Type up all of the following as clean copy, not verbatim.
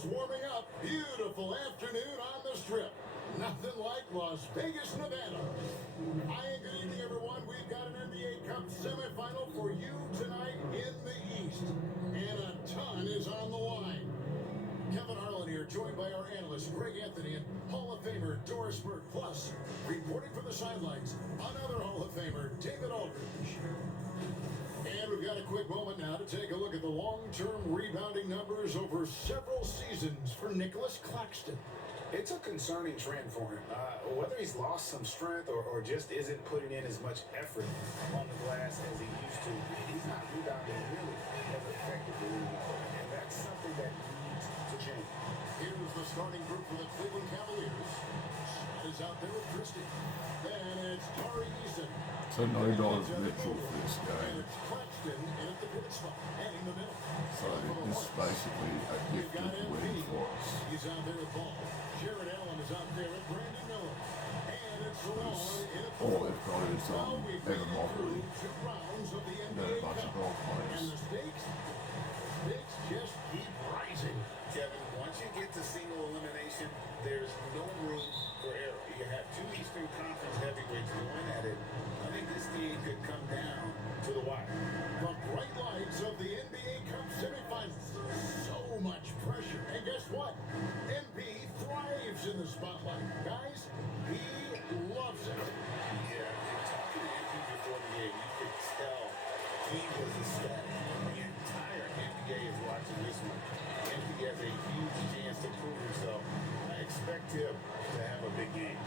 Cardinals warming up. Beautiful afternoon on the Strip. Nothing like Las Vegas, Nevada. Hi and good evening, everyone. We've got an NBA Cup semifinal for you tonight in the East. And a ton is on the line. Kevin Harlan here, joined by our analyst, Greg Anthony, and Hall of Famer Doris Burke. Plus, reporting from the sidelines, another Hall of Famer, David Aldridge. And we've got a quick moment now to take a look at the long-term rebounding numbers over several seasons for Nicholas Claxton. It's a concerning trend for him. Whether he's lost some strength or just isn't putting in as much effort on the glass as he used to, he's not rebounding really as effectively anymore. And that's something that needs to change. Here's the starting group for the Cleveland Cavaliers. Scott is out there with Christie. Then it's Tari Eason. So $9 neutral for this game. And it's Claxton in at the pivot spot and in the middle. So this is basically a gifted win for us. He's out there with ball. Jared Allen is out there with Brandon Miller. And it's Ron in at the all they've got is Evan Mobley. two rounds of the Got a NBA bunch of Cup. role And players. the stakes just keep rising. Kevin, once you get to single elimination, there's no room for error. You have two Eastern Conference heavyweights going at it. I think this game could come down to the wire. The bright lights of the NBA Cup semifinals. So much pressure. And guess what? MP thrives in the spotlight. Guys, he loves it. Yeah, and talking to MP before the game, you could tell he was ecstatic. The entire NBA is watching this one. MP has a huge chance to prove himself. I expect him to have a big game.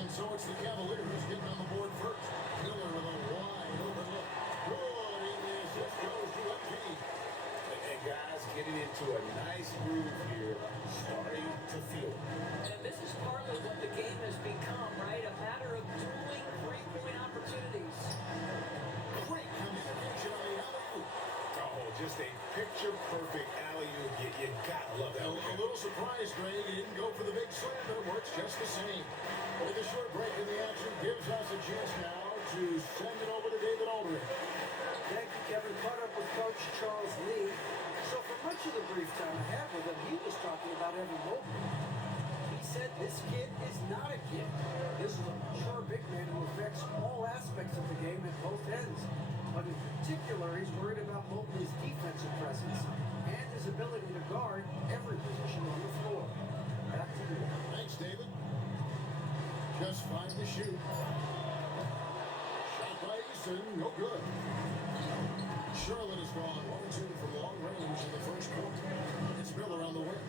And so it's the Caverliers getting on the board first. Miller with a wide open look. Good in the assist goes to MP. And guys getting into a nice groove here, starting to feel it. And this is partly what the game has become, right? A matter of dueling three-point opportunities. Great communication on the alley-oop. Oh, just a picture-perfect alley-oop. You gotta love that. A little surprised, Greg. He didn't go for the big slam, but it works just the same. With a short break in the action, gives us a chance now to send it over to David Aldridge. Thank you, Kevin. Caught up with Coach Charles Lee. So for much of the brief time I had with him, he was talking about Evan Mobley. He said this kid is not a kid. This is a mature big man who affects all aspects of the game at both ends. But in particular, he's worried about Mobley's defensive presence and his ability to guard every position on the floor. Back to you. Thanks, David. Just 5 to shoot. Shot by Eason, no good. Charlotte has gone 1-2 from long range in the first quarter. It's Miller on the wing.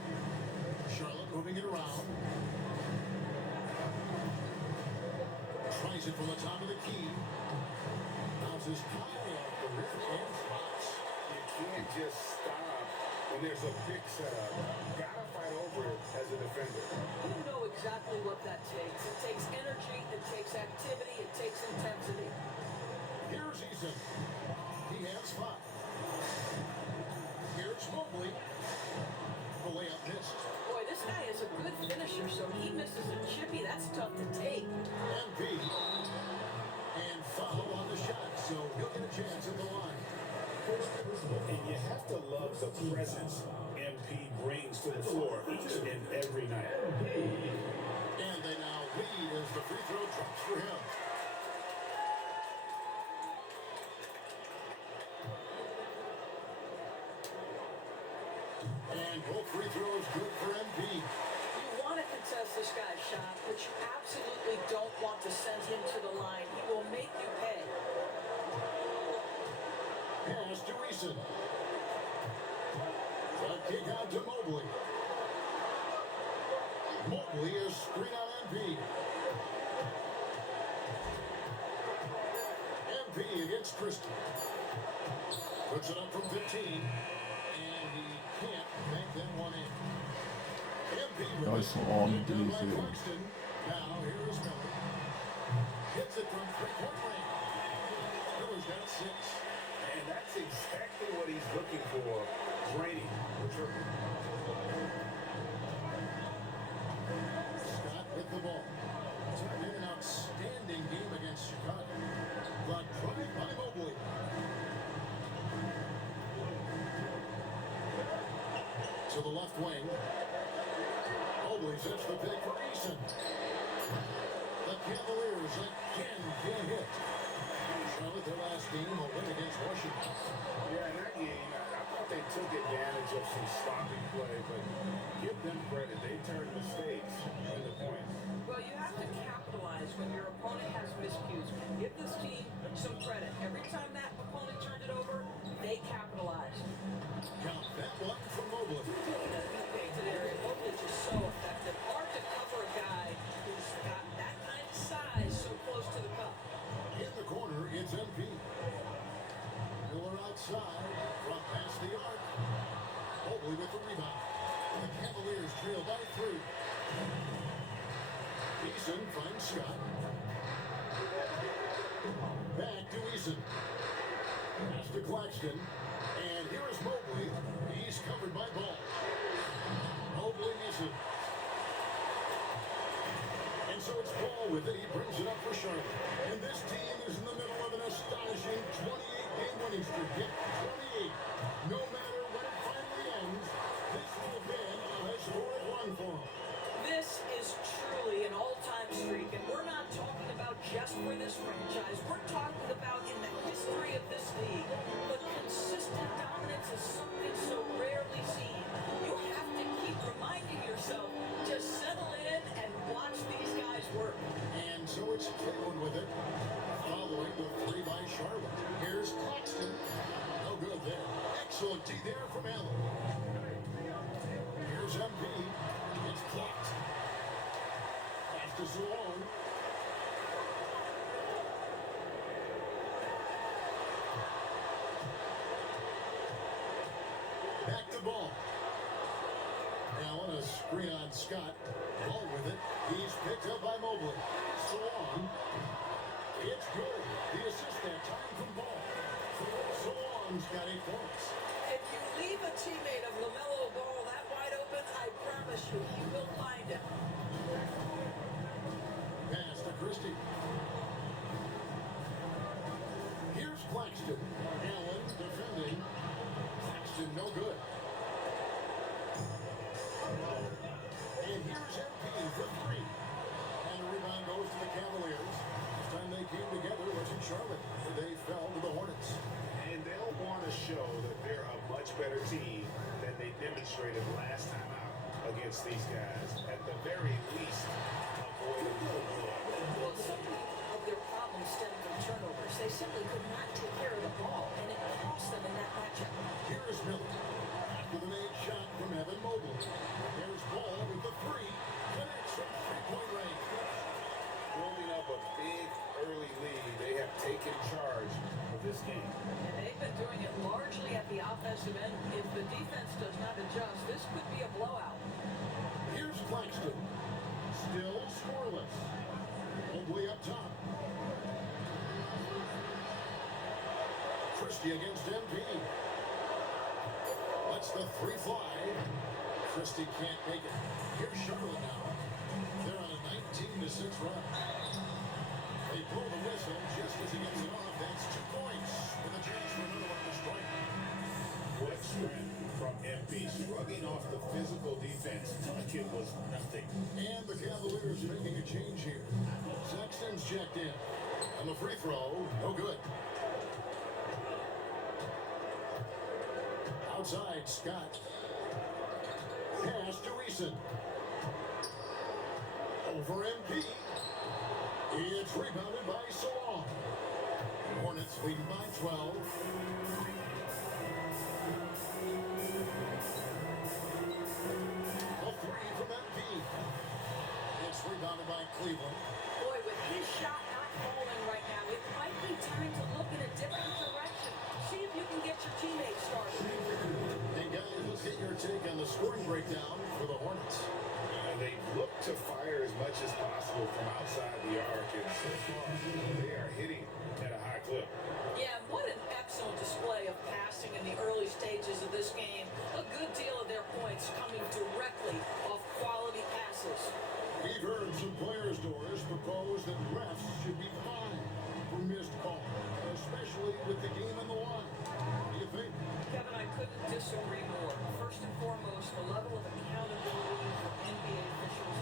Charlotte moving it around. Tries it from the top of the key. Bounces high off the rim and drops. You can't just stop when there's a big setup. Gotta fight over it as a defender. You know exactly what that takes. It takes energy, it takes activity, it takes intensity. Here's Eason. He has 5. Here's Mobley. The layup missed. Boy, this guy is a good finisher, so he misses a chippy. That's tough to take. MP. And foul on the shot, so he'll get a chance at the line. And you have to love the presence MP brings to the floor each and every night. And they now lead as the free throw drops for him. And both free throws good for MP. You want to contest this guy's shot, but you absolutely don't want to send him to the line. He will make you pay. Pass to Eason. The kick out to Mobley. Mobley is screen on MP. MP against Christie. Puts it up from 15. And he can't bank that one in. MP Goes on, down by easy. Claxton. Now here is Miller. Hits it from three-point range. Miller's got 6. And that's exactly what he's looking for. Draining the triple. Scott with the ball. Turned in an outstanding game against Chicago. The drive by Mobley. To the left wing. sets the pick for Eason. The Cavaliers again can't hit. Charlotte, their last game, a win against Washington. Yeah, in that game, I thought they took advantage of some sloppy play, but give them credit. They turned mistakes into points. Well, you have to capitalize when your opponent has miscues. Give this team some credit. Every time that opponent turned it over, they capitalized. Count that one from Mobley. In a painted area, Mobley is so effective. Hard to cover a guy who's got that kind of size so close to the cup. In the corner, it's MP. Miller outside, from past the arc. Mobley with the rebound. The Cavaliers trail by 3. Eason finds Scott. Back to Eason. Pass to Claxton. And here is Mobley. He's covered by Ball. Mobley misses. And so it's Ball with it. He brings it up for Charlotte. And this team is in the middle of an astonishing 28-game winning streak. Yet 28. No matter when it finally ends, this will have been a historic run for them. This is truly an all-time streak, and we're not talking about just for this franchise. We're talking about in the history of this league. But consistent dominance is something so rarely seen. You have to keep reminding yourself to settle in and watch these guys work. And so it's Cleveland with it, following the 3 by Charlotte. Here's Claxton. No good there. Excellent D there from Allen. Here's MP. It's blocked. Pass to Salone. Back to Ball. Now on a screen on Scott. Ball with it. He's picked up by Mobley. Salone. It's good. The assist that time from Ball. Salone's got 8 points. If you leave a teammate of LaMelo Ball that wide open, I promise you he will find him. Pass to Christie. Here's Claxton. Allen defending. Claxton no good. And here's MP for 3. And the rebound goes to the Cavaliers. This time they came together was in Charlotte. They fell to the Hornets. And they'll want to show that they're a much better team than they demonstrated last time out against these guys. At the very least, avoid a good look. Well, so many of their problems stem from turnovers. They simply could not take care of the ball, and it cost them in that matchup. Here is Miller. After the made shot from Evan Mobley. There's Ball with the 3. Connects from 3-point range. Building up a big early lead, they have taken charge of this game. And they've been doing it largely at the offensive end. If the defense does not adjust, this could be a blowout. Here's Claxton. Still scoreless. Mobley up top. Christie against MP. Lets the 3 fly. Christie can't make it. Here's Charlotte now. They're on a 19-6 run. They blow the whistle just as he gets it off. That's 2 points with a chance for another one to strike. What strength from MP, shrugging off the physical defense like it was nothing. And the Cavaliers making a change here. Sexton's checked in. And the free throw, no good. Outside, Scott. Pass to Eason. Over MP. It's rebounded by Salone. Hornets leading by 12. A 3 from MP. It's rebounded by Cleveland. Boy, with his shot not falling right now, it might be time to look in a different direction. See if you can get your teammates started. And guys, let's get your take on the scoring breakdown for the Hornets. And they look to fire as much as possible from outside the arc, and so far they are hitting at a high clip. Yeah, what an excellent display of passing in the early stages of this game. A good deal of their points coming directly off quality passes. We've heard some players' doors propose that refs should be fined for missed calls, especially with the game on the line. What do you think? Kevin, I couldn't disagree more. First and foremost, the level of accountability for NBA officials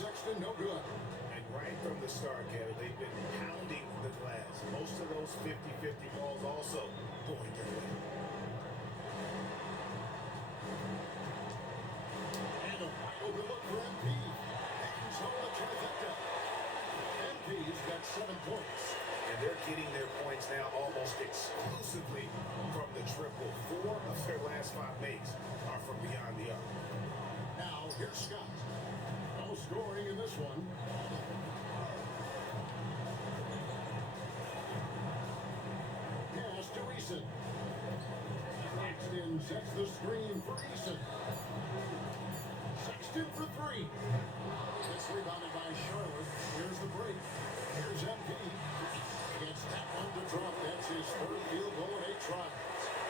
Sexton, no good. And right from the start, Kevin, they've been pounding the glass. Most of those 50-50 balls also going their way. And a final good look for MP. Hangs home the trifecta. MP's got 7 points. And they're getting their points now almost exclusively from the triple. 4 of their last 5 makes are from beyond the arc. Now, here's Scott. No scoring in this one. Pass to Eason. Sexton sets the screen for Eason. Sexton for 3. It's rebounded by Charlotte. Here's the break. Here's MP. Gets that one to drop. That's his 3rd field goal in 8 tries.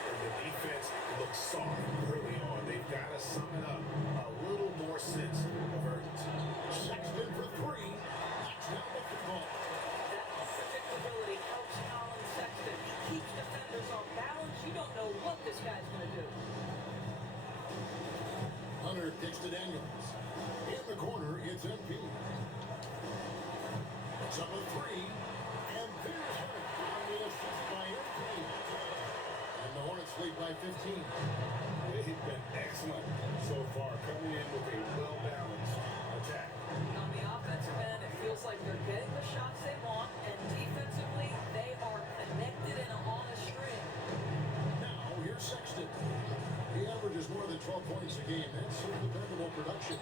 And the defense looks soft early on. They've got to sum it up. A little more sense of urgency. Sexton for 3. Knocks down the football. That unpredictability helps Colin Sexton. He keeps defenders off balance. You don't know what this guy's going to do. Hunter kicks to Daniels. In the corner, it's MP. It's up a 3. And there's Hunter on the assist by MP. And the Hornets lead by 15. They've been excellent so far, coming in with a well-balanced attack. On the offensive end, it feels like they're getting the shots they want, and defensively, they are connected and on a string. Now, here's Sexton. He averages more than 12 points a game. That's some dependable production.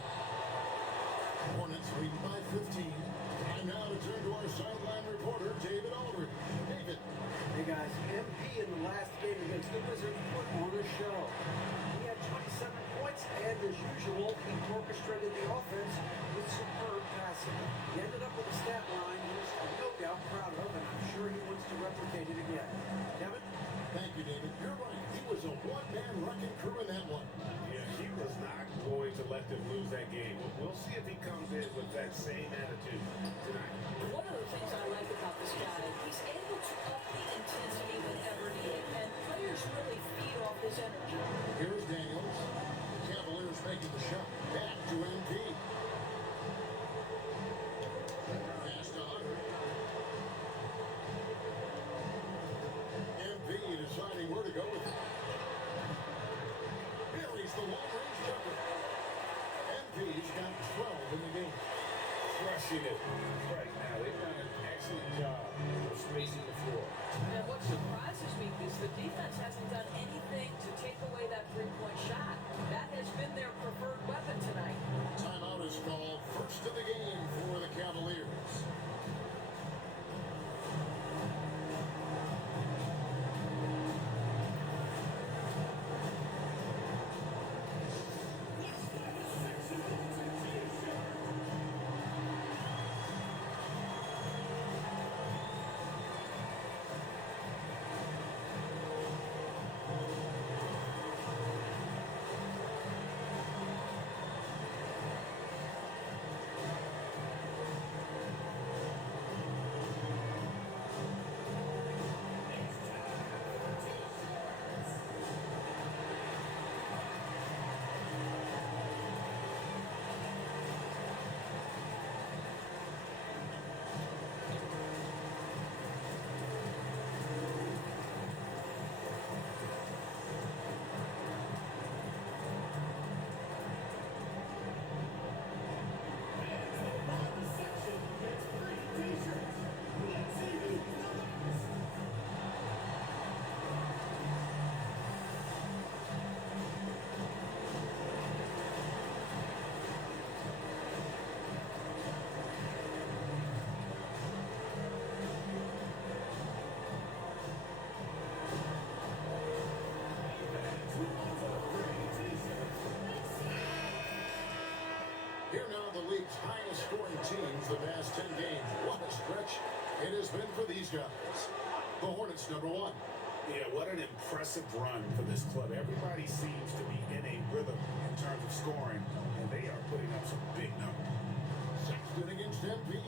Hornets lead by 15. And now to turn to our sideline reporter, David Aldridge. David. Hey guys, MP in the last game against the Wizards put on a show. He had 27 points, and as usual, he orchestrated the offense with superb passing. He ended up with a stat line he was no doubt proud of, and I'm sure he wants to replicate it again. Kevin? Thank you, David. You're right. He was a one-man wrecking crew in that one. Yeah, he was not going to let them lose that game. We'll see if he comes in with that same attitude tonight. One of the things I like about this guy, he's able to up the intensity whenever needed, and players really feed off his energy. Here's Daniels. Cavaliers making the shot. Back to MP. Pass to Hunter. MP deciding where to go with it. Buries the long-range jumper. MP's got 12 in the game. Crushing it right now. They've done an excellent job of spacing the floor. And what surprises me is the defense hasn't done anything to take away that three-point shot. That has been their preferred weapon tonight. Timeout is called. First of the game for the Cavaliers. Here now the league's highest scoring teams the past 10 games. What a stretch it has been for these guys. The Hornets #1. Yeah, what an impressive run for this club. Everybody seems to be in a rhythm in terms of scoring, and they are putting up some big numbers. Sexton against MP.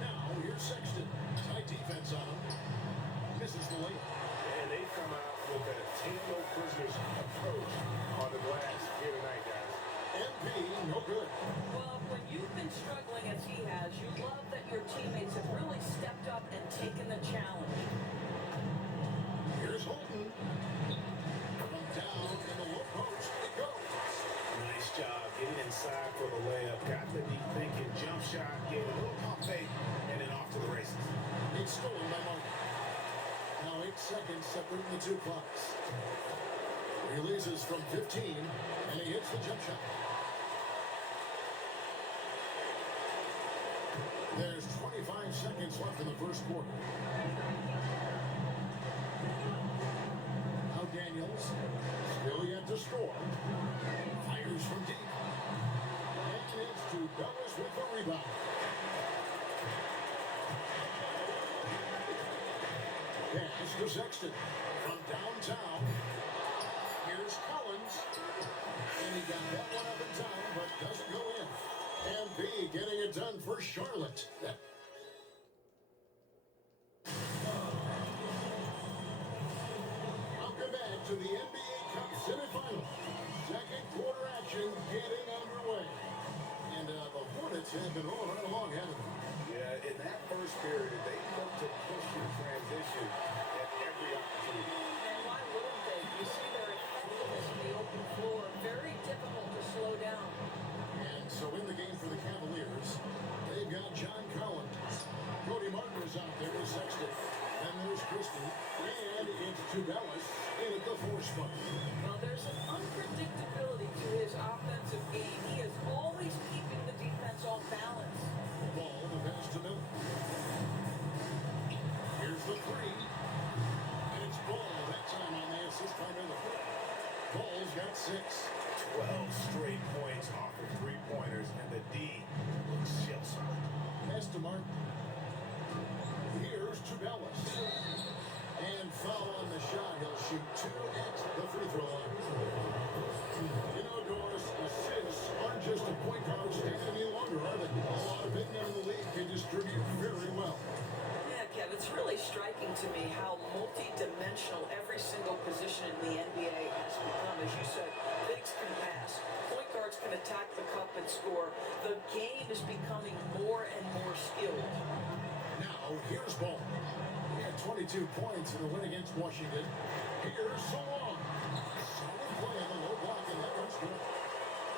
Now here's Sexton. Tight defense on him. Misses the layup. And they come out with a take no prisoners approach on the glass here tonight, guys. MP, no good. Well, when you've been struggling as he has, you love that your teammates have really stepped up and taken the challenge. Here's Holton. From down in the low post, it goes. Nice job getting inside for the layup. Got the deep thinking jump shot, gave it a little pump fake, and then off to the races. It's stolen by Martin. Now 8 seconds separating the two clocks. Releases from 15, and he hits the jump shot. There's 25 seconds left in the first quarter. Now Daniels, still yet to score. Fires from deep. And it's to Bellis with the rebound. Pass to Sexton from downtown. Here's Collins. And he got that one up in time, but doesn't go in. And B getting it done for Charlotte. Welcome back to the NBA Cup semifinal. Second quarter action getting underway. And the Hornets have been rolling right along, haven't they? Yeah, in that first period, they looked to push in transition at every opportunity. And why wouldn't they? You see their effectiveness in the open floor. Very difficult to slow down. And so in the game for the Cavaliers, they've got John Collins. Cody Martin is out there with Sexton. And there's Christie. And it's Tubelis in at the 4 spot. Well, there's an unpredictability to his offensive game. He is always keeping the defense off balance. Ball, the pass to Miller. Here's the 3. And it's Ball that time on the assist by Miller. Ball's got 6. 12 straight points off of three-pointers, and the D looks shell-shocked. Pass to Martin. Here's Tubelis. And foul on the shot. He'll shoot 2 at the free throw line. You know, Doris, assists aren't just a point guard stand any longer, are they? A lot of big men in the league can distribute very well. Yeah, Kev, it's really striking to me how multi-dimensional every single position in the NBA has become. As you said, bigs can pass, point guards can attack the cup and score. The game is becoming more and more skilled. Now, here's Ball. He had 22 points in the win against Washington. Here's Solon. Solid play on the low block, and that one's good.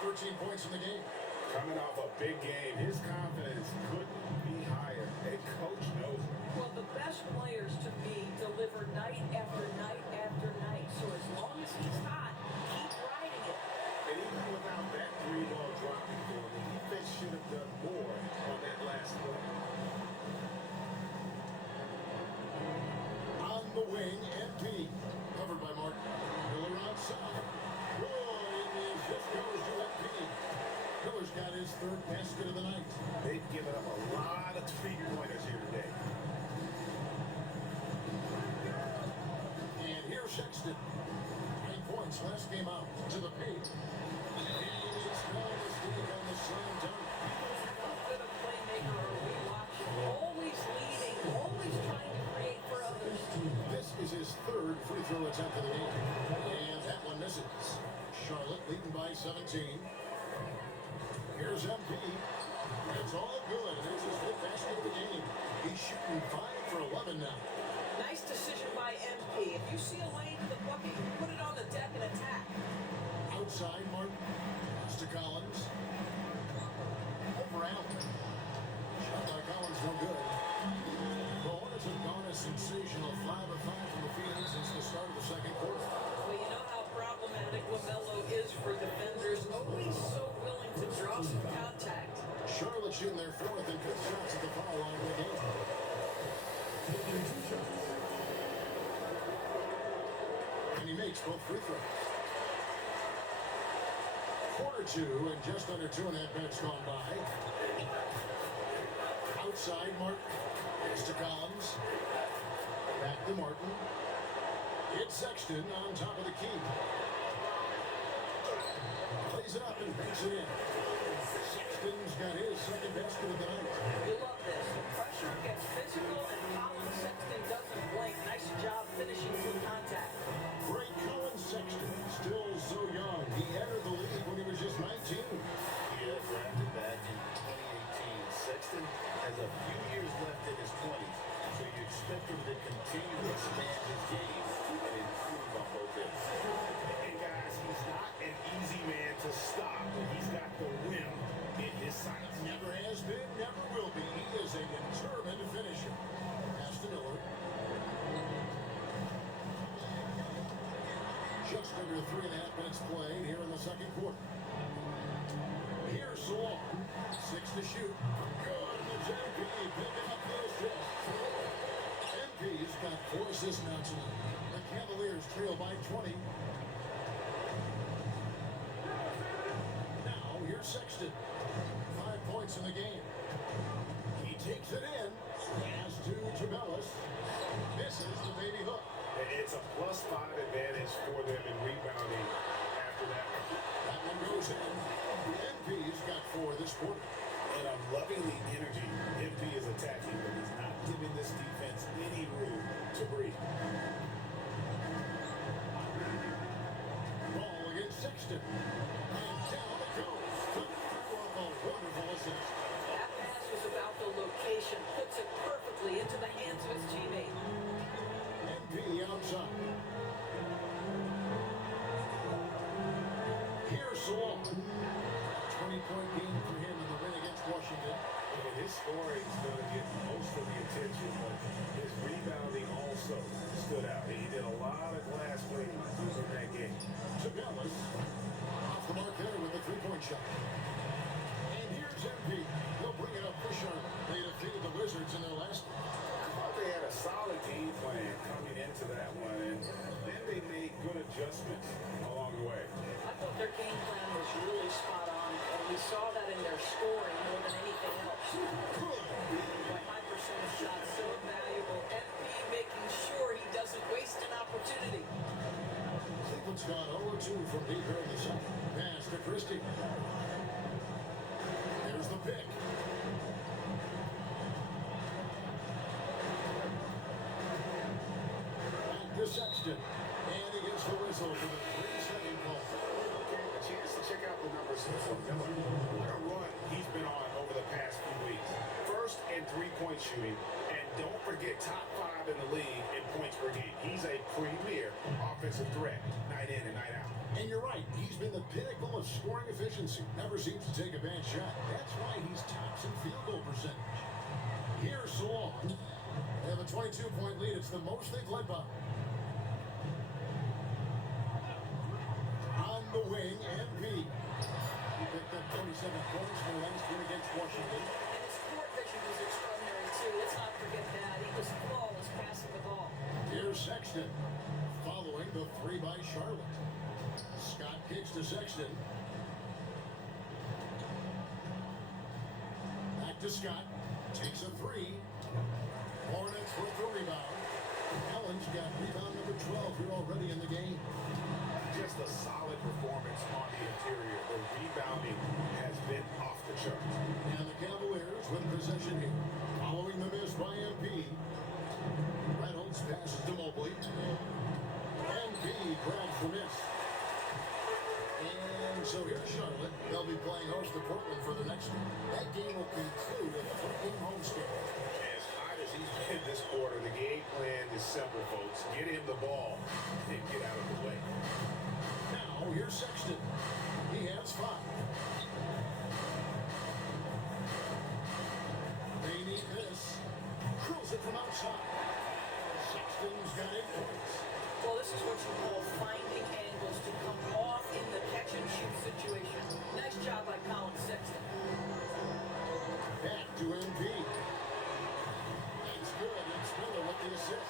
13 points in the game. Coming off a big game, his confidence couldn't be higher. And coach knows it. Well, the best players to me deliver night after night after night. So as long as he's hot, keep riding it. And even without that 3-ball dropping for him, the defense should have done more on that last play. On the wing, MP. Covered by Martin. Miller outside. Roy, and the assist goes to MP. Miller's got his 3rd basket of the night. They've given up a lot of three-pointers here today. And here's Sexton. 9 points last game out to the paint. And it's now a mistake on the slam dunk. What good a playmaker are we watching? Always leading, always trying to create for others. This is his 3rd free throw attempt of the game. And that one misses. Charlotte leading by 17. Here's MP. It's all good. There's his 5th basket of the game. He's shooting 5 for 11 now. Nice decision by MP. If you see a lane to the bucket, you put it on the deck and attack. Outside, Martin. Pass to Collins. Over Allen. Shot by Collins, no good. The Hornets have gone a sensational 5 of 5 from the field since the start of the second quarter. Well, you know how problematic LaMelo is for defenders. Always so willing to draw some contact. Charlotte shooting their 4th and 5th shots at the foul line of the game. And he makes both free throws. Quarter 2 and just under 2.5 minutes gone by. Outside, Martin. It's to Collins. Back to Martin. It's Sexton on top of the key. Plays it up and banks it in. Sexton's got his 2nd basket of the night. You love this. The pressure gets physical, and Colin Sexton doesn't blink. Nice job finishing through contact. Great Colin Sexton, still so young. He entered the league when he was just 19. Just under 3.5 minutes played here in the second quarter. Here's Salon. 6 to shoot. Good. And it's MP picking up the assist. MP's got 4 assists now tonight. The Cavaliers trail by 20. Now, here's Sexton. 5 points in the game. He takes it in. Pass to Caverliers. Misses the baby hook. It's a +5 advantage for them in rebounding after that. That one goes in. MP's got 4 this quarter. And I'm loving the energy MP is attacking, but he's not giving this defense any room to breathe. Ball against Sexton. And down it goes. A wonderful assist. That pass was about the location. Puts it perfectly into the hands of his teammate. MP outside. Here's Salon. 20-point game for him in the win against Washington. And his scoring is going to get most of the attention, but his rebounding also stood out. He did a lot of glass breaking in that game. Caverliers off the mark there with a 3-point shot. And here's MP. He'll bring it up for Charlotte. They defeated the Wizards in their last one. I thought they had a solid game plan coming into that one, and then they made good adjustments along the way. I thought their game plan was really spot on, and we saw that in their scoring more than anything else. But high percentage shots so valuable. MP making sure he doesn't waste an opportunity. Cleveland's gone 0-2 from deep here in the second. Pass to Christie. There's the pick. Back to Sexton. And he gets the whistle for the 3-second call. Okay, a chance to check out the numbers from Miller. What a run he's been on over the past few weeks. First and 3-point shooting, and don't forget top 5 in the league in points per game. He's a premier offensive threat, night in and night out. And you're right, he's been the pinnacle of scoring efficiency. Never seems to take a bad shot. That's why he's tops in field goal percentage. Here's Salon. They have a 22-point lead. It's the most they've led by. On the wing, MP. He picked up 27 points in the last win against Washington. And his court vision was extraordinary, too. Let's not forget that. He was flawless passing the ball. Here's Sexton. Following the 3 by Charlotte. Scott kicks to Sexton. Back to Scott. Takes a 3. Hornets with the rebound. Allen's got rebound number 12 here already in the game. Just a solid performance on the interior. The rebounding has been off the charts. And the Cavaliers with possession here. Following the miss by MP. Reynolds passes to Mobley. MP grabs the miss. And so here's Charlotte. They'll be playing host to Portland for the next one. That game will conclude a 3-game homestand. As hot as he's been this quarter, the game plan is simple, folks. Get him the ball and get out of the way. Now here's Sexton. He has 5. They need this. Curls it from outside. Sexton's got 8 points. Well, this is what you call finding angles to come off in the catch-and-shoot situation. Nice job by Colin Sexton. Back to MP. That's good. It's Miller with the assist.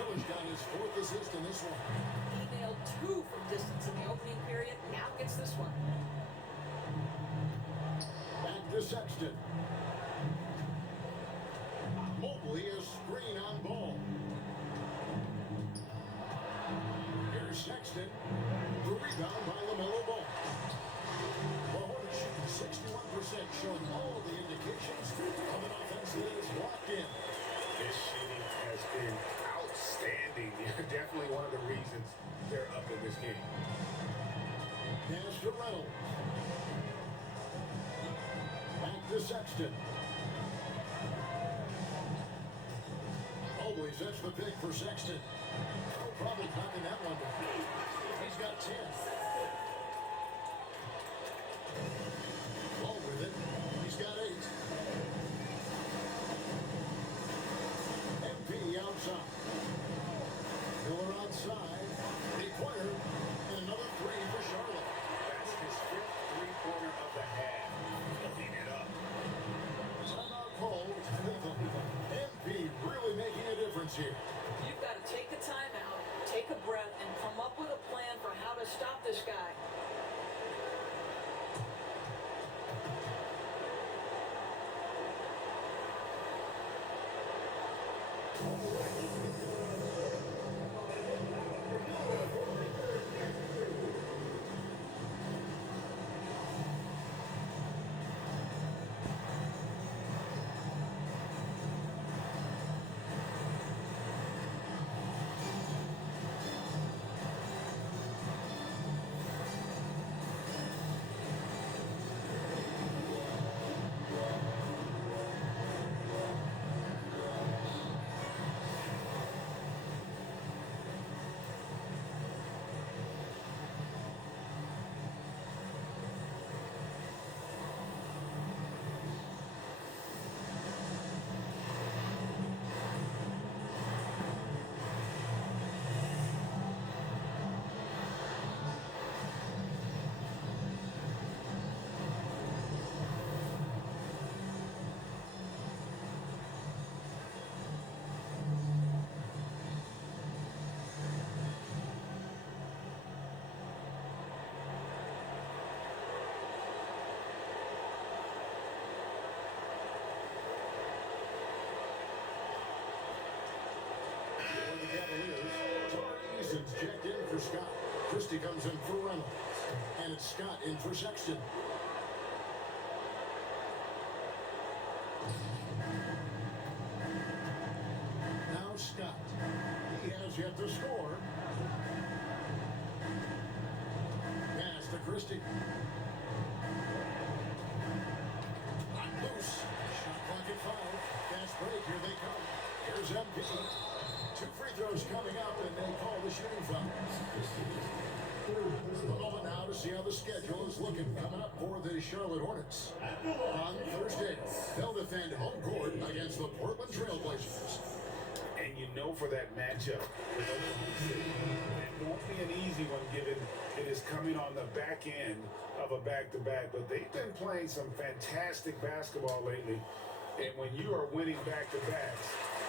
Miller's got his 4th assist in this one. He nailed 2 from distance in the opening period. Now gets this one. Back to Sexton. Mobley is screen on ball. Here's Sexton. The rebound by LaMelo Ball. The Hornets shooting 61%, showing all the indications of an offense that is locked in. This shooting has been outstanding. Definitely one of the reasons they're up in this game. Pass to Reynolds. Back to Sexton. Mobley sets the pick for Sexton. No problem knocking that one down. He's got 10. Ball with it. He's got 8. MP outside. Miller outside. Required this guy. For the Caverliers, Torres checked in for Scott. Christie comes in for Reynolds. And it's Scott in for Sexton. Now Scott. He has yet to score. Pass to Christie. Loose. Shot clock at 5. Fast break. Here they come. Here's MP. 2 free throws coming up, and they call the shooting foul. A moment now to see how the schedule is looking coming up for the Charlotte Hornets. On Thursday, they'll defend home court against the Portland Trailblazers. And you know for that matchup with Oklahoma City, it won't be an easy one given it is coming on the back end of a back-to-back. But they've been playing some fantastic basketball lately. And when you are winning back-to-backs,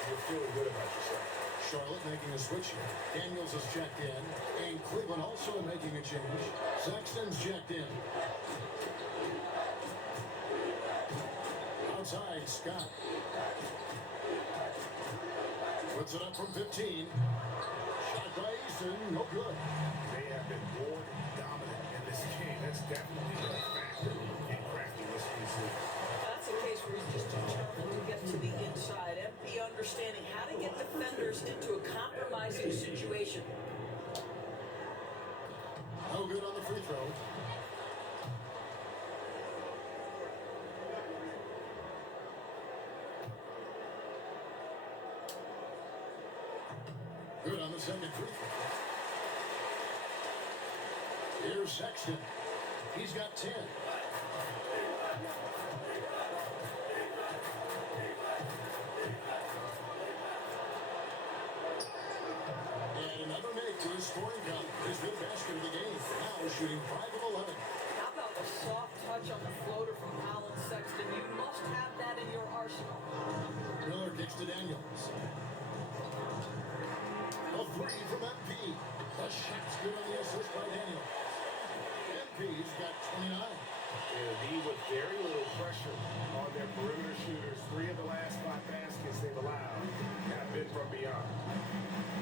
you're feeling good about yourself. Charlotte making a switch here. Daniels is checked in. And Cleveland also making a change. Sexton's checked in. Outside, Scott. Puts it up from 15. Shot by Easton, no good. They have been more dominant in this game. That's definitely a factor in cracking this season. That's a case where he's just determined to get to the inside. MP understanding how to get defenders into a compromising situation. No good on the free throw. Good on the second free throw. Here's Sexton. He's got 10. And another make to his scoring count. His fifth basket of the game. Now shooting 5 of 11. How about the soft touch on the floater from Colin Sexton? You must have that in your arsenal. Miller kicks to Daniels. A 3 from MP. The shot's good on the assist by Daniels. MP's got 29. They'll be with very little pressure on their perimeter shooters. 3 of the last 5 baskets they've allowed have been from beyond.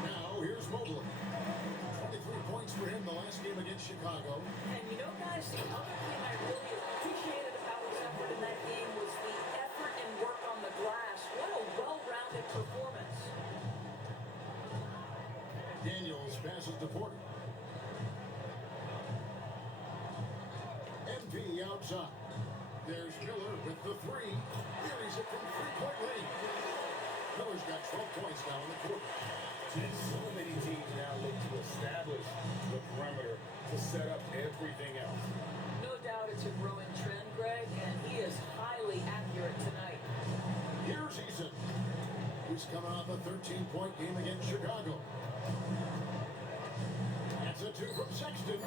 Now here's Mobley. 23 points for him the last game against Chicago. And you know, guys, the other thing I really appreciated about his effort in that game was the effort and work on the glass. What a well-rounded performance. Daniels passes to Porter. MP outside. There's Miller with the 3. Carries it from three-point range. Miller's got 12 points now in the quarter. So many teams now look to establish the perimeter to set up everything else. No doubt it's a growing trend, Greg, and he is highly accurate tonight. Here's Eason. He's coming off a 13-point game against Chicago. That's a 2 from Sexton.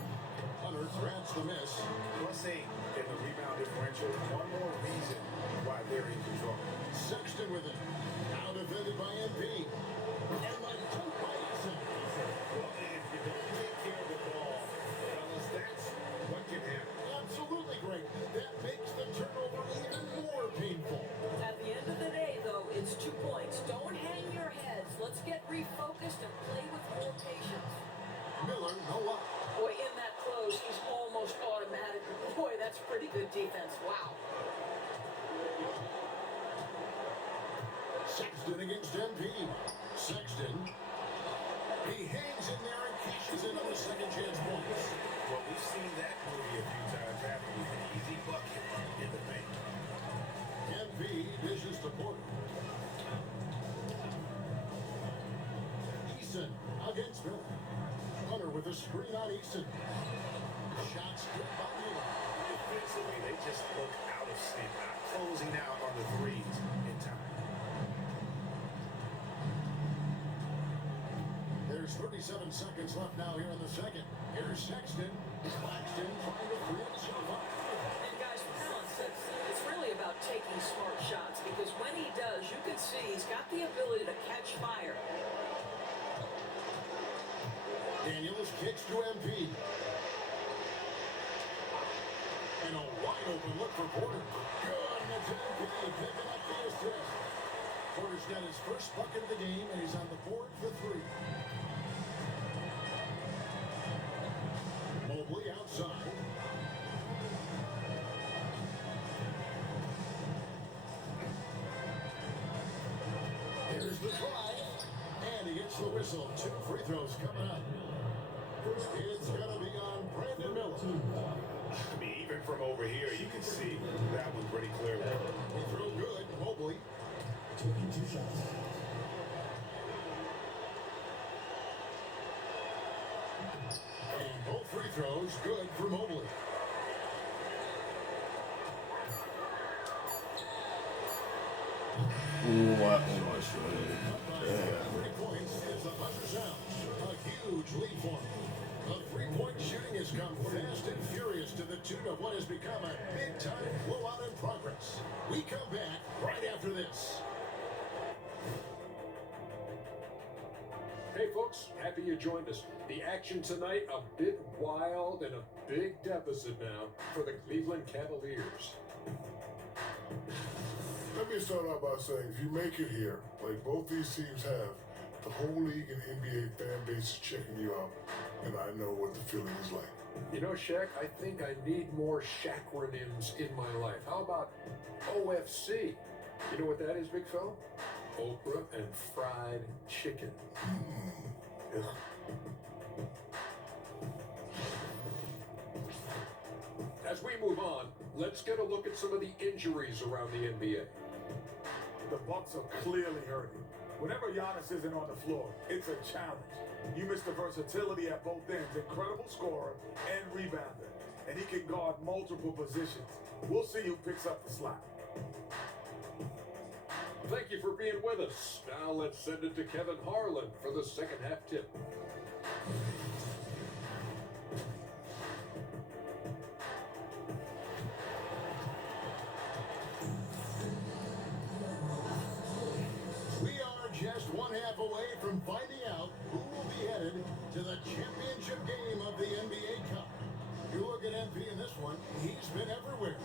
Hunter grabs the miss. +8 in the rebound differential. One more reason why they're in control. Sexton with it. Now defended by MP. And the dunk by Eason. Well, if you don't take care of the ball, fellas, defense. Wow. Sexton against MP. Sexton. He hangs in there and cashes in on the second chance points. Well, we've seen that movie a few times happen with an easy bucket in the paint. MP dishes to Porter. Eason against Miller. Hunter with a screen on Eason. Shots good by Miller. Defensively, they just look out of sync, not closing out on the threes in time. There's 37 seconds left now here in the second. Here's Sexton. Claxton trying to free himself up. And guys, for balance, it's really about taking smart shots because when he does, you can see he's got the ability to catch fire. Daniels kicks to MP. And a wide open look for Porter. Good, and it's MP picking up the assist. Porter's got his first bucket of the game, and he's on the board for three. Mobley outside. Here's the drive. And he gets the whistle. 2 free throws coming up. It's going to be on Brandon Miller. I mean, even from over here, you can see that one pretty clearly. He threw good. Mobley. Taking 2 shots. And both free throws good for Mobley. Ooh, that one was good. Yeah. 3 points is the buzzer sound. A huge lead for him. The three-point shooting has come fast and furious to the tune of what has become a big-time blowout in progress. We come back right after this. Hey folks, happy you joined us. The action tonight, a bit wild and a big deficit now for the Cleveland Cavaliers. Let me start out by saying, if you make it here, like both these teams have, the whole league and NBA fan base is checking you out, and I know what the feeling is like. You know, Shaq, I think I need more Shaqronyms in my life. How about OFC? You know what that is, big fella? Okra and fried chicken. Yeah. As we move on, let's get a look at some of the injuries around the NBA. The Bucks are clearly hurting. Whenever Giannis isn't on the floor, it's a challenge. You miss the versatility at both ends, incredible scorer and rebounder, and he can guard multiple positions. We'll see who picks up the slack. Thank you for being with us. Now let's send it to Kevin Harlan for the second half tip. We are just one half away from finding out who will be headed to the championship game of the NBA Cup. You look at MP in this one, he's been everywhere.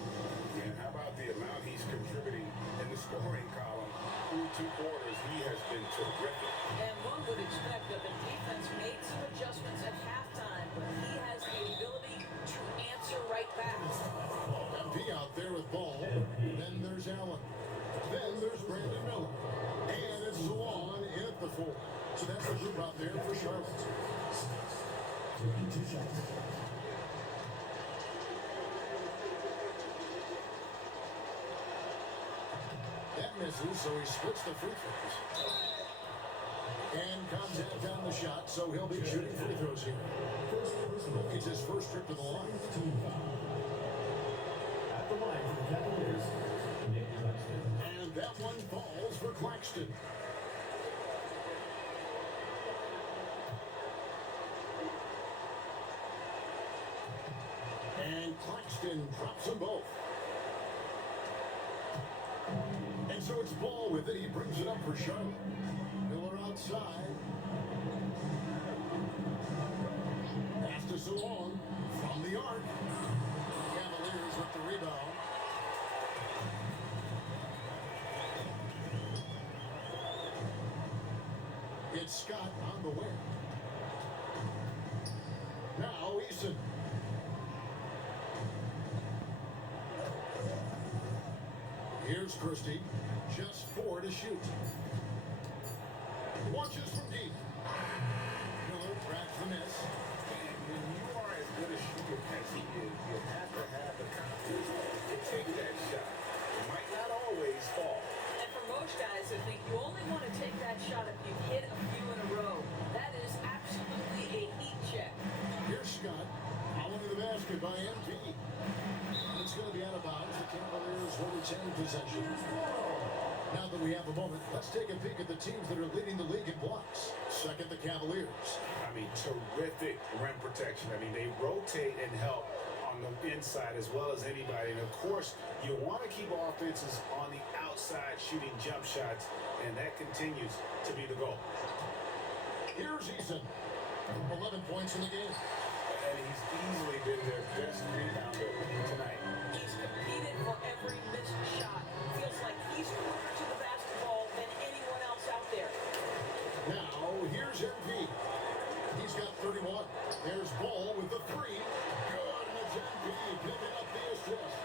And how about the amount he's contributing in the scoring column? Through 2 quarters, he has been terrific. And one would expect that the defense made some adjustments at halftime, but he has the ability to answer right back. MP out there with ball. Then there's Allen. Then there's Brandon Miller. And it's Zawan in at the 4. So that's the group out there for Charlotte. Taking 2 shots. That misses, so he splits the free throws. And contact on the shot, so he'll be shooting free throws here. It's his first trip to the line. Team foul. At the line for the Cavaliers, Nick Claxton. And that one falls for Claxton. And Claxton drops them both. And so it's Ball with it. He brings it up for Charlotte. Miller outside. Pass to Salon from the arc. Cavaliers with the rebound. It's Scott on the wing. Now Eason. Here's Christie. Just 4 to shoot. Launches from deep. Miller grabs the miss. And when you are as good a shooter as he is, you have to have the confidence to take that shot. It might not always fall. And for most guys, I think you only want to take that shot if you hit a few in a row. That is absolutely a heat check. Here's Scott. Following the basket by MP. It's going to be out of bounds. The Caverliers will retain possession. Now that we have a moment, let's take a peek at the teams that are leading the league in blocks. Second, the Cavalriers. I mean, terrific rim protection. I mean, they rotate and help on the inside as well as anybody. And of course, you want to keep offenses on the outside shooting jump shots, and that continues to be the goal. Here's Eason. 11 points in the game. And he's easily been their best rebounder tonight. He's competed for every missed shot. Feels like he's closer to the basketball than anyone else out there. Now, here's MP. He's got 31. There's Ball with the 3. Good, and it's MP picking up the assist.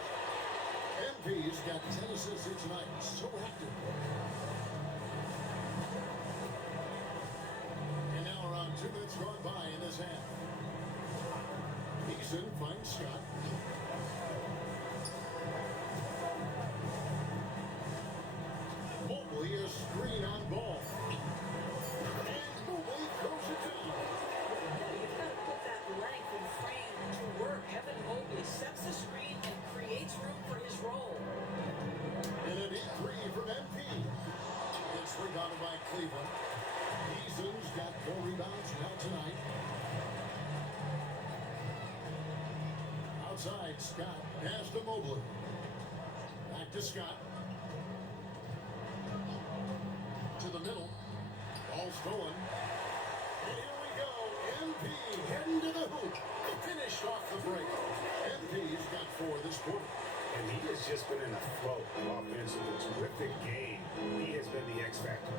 MP's got 10 assists here tonight. So active. And now around 2 minutes gone by in this half. Eason finds Scott. Mobley a screen on Ball. And Mobley throws it down. You've got to put that length and frame to work. Evan Mobley sets the screen and creates room for his role. And a deep 3 from MP. It's rebounded by Cleveland. Eason's got 4 rebounds now tonight. Outside, Scott. Pass to Mobley. Back to Scott. To the middle. Ball stolen. And here we go. MP heading to the hoop. Finished off the break. MP's got 4 this quarter. And he has just been in a flow offensively. Terrific game. He has been the X factor.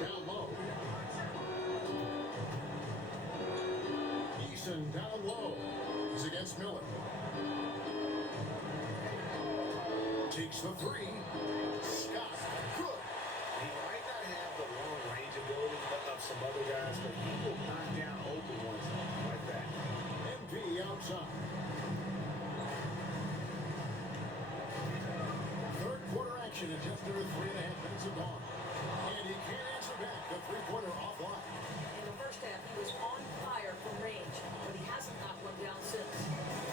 Down low. Eason down low. He's against Miller. Takes the 3. Scott. Good. He might not have the long range ability of some other guys, but he will knock down open ones like that. MP outside. Third quarter action in just under 3.5 minutes of gone. And he can't answer back. The 3-pointer offline. In the first half, he was on fire from range, but he hasn't knocked one down since.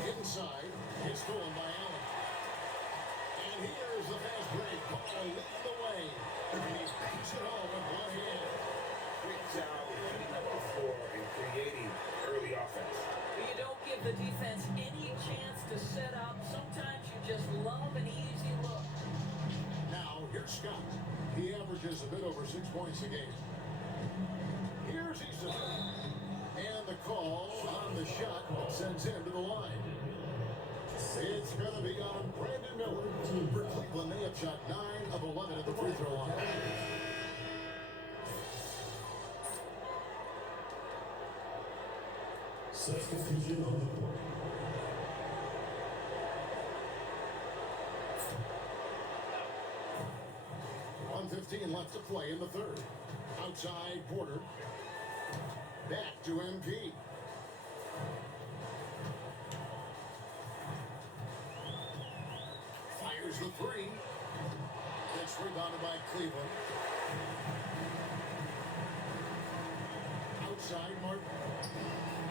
Inside, it's stolen by Allen. And here's the fast break. Ball leading the way. And he banks it home with one hand. Great job of getting up the floor and creating early offense. You don't give the defense any chance to set up. Sometimes you just love an easy look. Now, here's Scott. He averages a bit over 6 points a game. Here's Eason. And the call on the shot that sends him to the line. It's going to be on Brandon Miller. For Cleveland, they have shot 9 of 11 at the free throw line. Substitution on the court. 1:15 left to play in the third. Outside Porter. Back to MP. Fires the 3. It's rebounded by Cleveland. Outside Martin.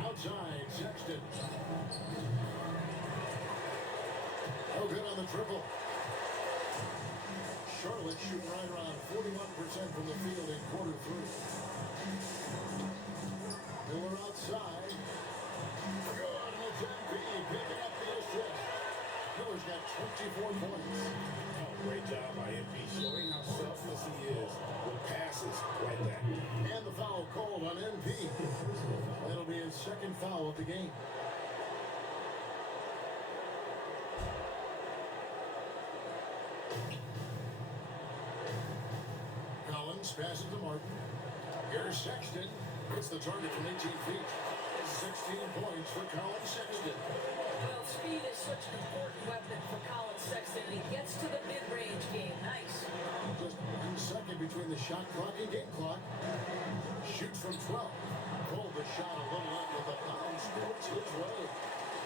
Outside Sexton. Oh, good on the triple. Charlotte shooting right around 41% from the field in quarter 3. Miller outside. Good, and it's MP picking up the assist. Miller's got 24 points. Oh, great job by MP, showing how selfless he is with passes like that. And the foul called on MP. That'll be his second foul of the game. Collins passes to Martin. Here's Sexton. It's the target from 18 feet. 16 points for Colin Sexton. Well, speed is such an important weapon for Colin. Sexton, and he gets to the mid-range game. Nice. Just 1 second between the shot clock and game clock. Shoots from 12. Pulled the shot a little up with a bounce. It's his way.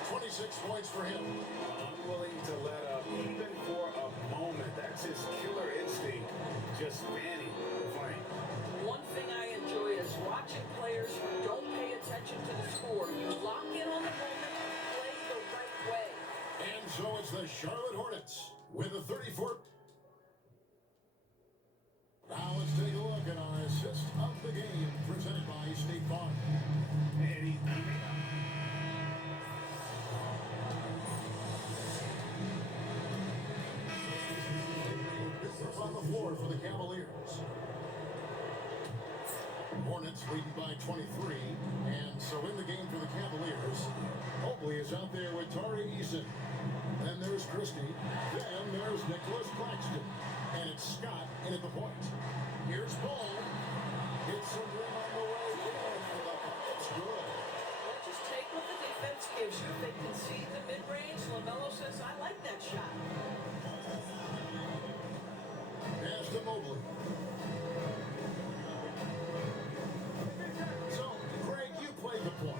26 points for him. Unwilling to let up even for a moment. That's his killer instinct. Just fanning the flame. One thing I enjoy is watching players who don't pay attention to the score. You lock in on the moment, play the right way. And so it's the Charlotte Hornets with a 34. Now let's take a look at our assist of the game presented by State Farm. And he on the floor for the Cavaliers. Hornets leading by 23, and so in the game for the Cavaliers, Mobley is out there with Tari Eason. Then there's Christie. Then there's Nicholas Claxton. And it's Scott in at the point. Here's Ball. Hits some rim on the way in, and the bucket's good. Well, just take what the defense gives you. They concede the mid-range. LaMelo says, I like that shot. Pass to Mobley. So, Greg, you played the point.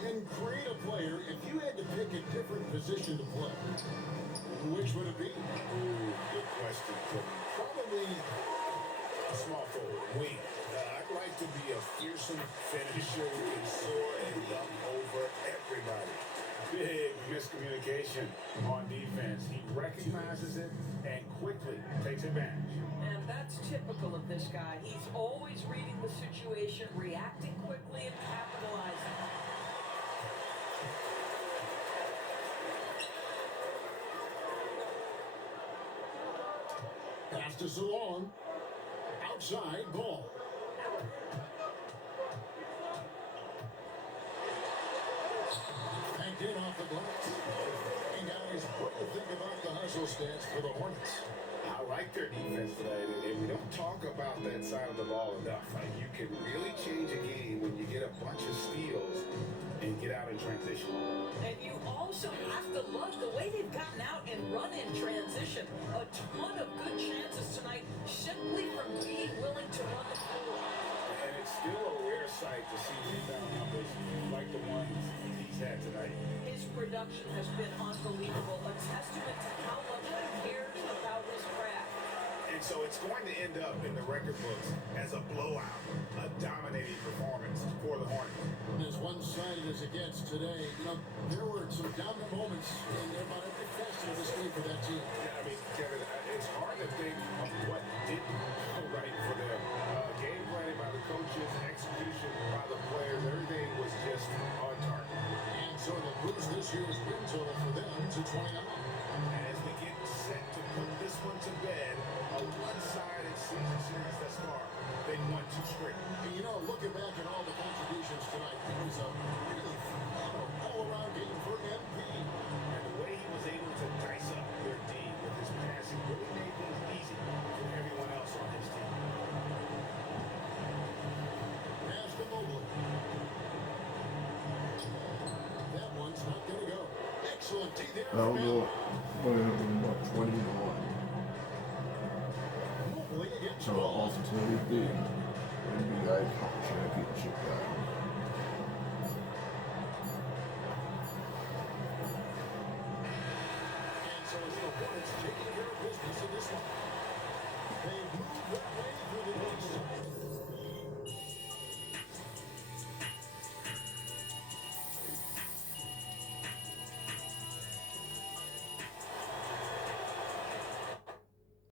And create a player, if you had to pick a different position to play, which would it be? Good question. Probably a small forward, wing. I'd like to be a fearsome finisher who can soar and dunk over everybody. Big miscommunication on defense. He recognizes it and quickly takes advantage. And that's typical of this guy. He's always reading the situation, reacting quickly, and capitalizing. Pass to Salon. Outside, Ball. Banked in off the glass. And guys, what do you think about the hustle stats for the Hornets? I like their defense today, and we don't talk about that side of the ball enough. Like, you can really change a game when you get a bunch of steals and get out in transition. And you also have to love the way they've gotten out and run in transition. A ton of good chances tonight simply from being willing to run the floor. And it's still a rare sight to see rebound numbers like the ones he's had tonight. His production has been unbelievable, a testament to how much he cares about his craft. And so it's going to end up in the record books as a blowout, a dominating performance for the Hornets. As one-sided as it gets today, there were some dominant moments in about every facet of this game for that team. Yeah, I mean, Kevin, it's hard to think of what didn't go right for them. Game planning by the coaches, execution by the players, everything was just on target. And so the boost this year's win total for them to 29. And as we get set to put this one to bed, a one-sided season series thus far, they've won 2 straight. And looking back at all the contributions tonight, it was a really all-around game for MP. And the way he was able to dice up their D with his passing really made things easy for everyone else on his team. Pass to Mobley. That one's not going to go. Excellent D there. That'll go. About 20 to 1. Mobley against So Ball. ultimately the NBA Cup championship game. And so it's the Hornets taking care of business in this one. They moved their way through the East.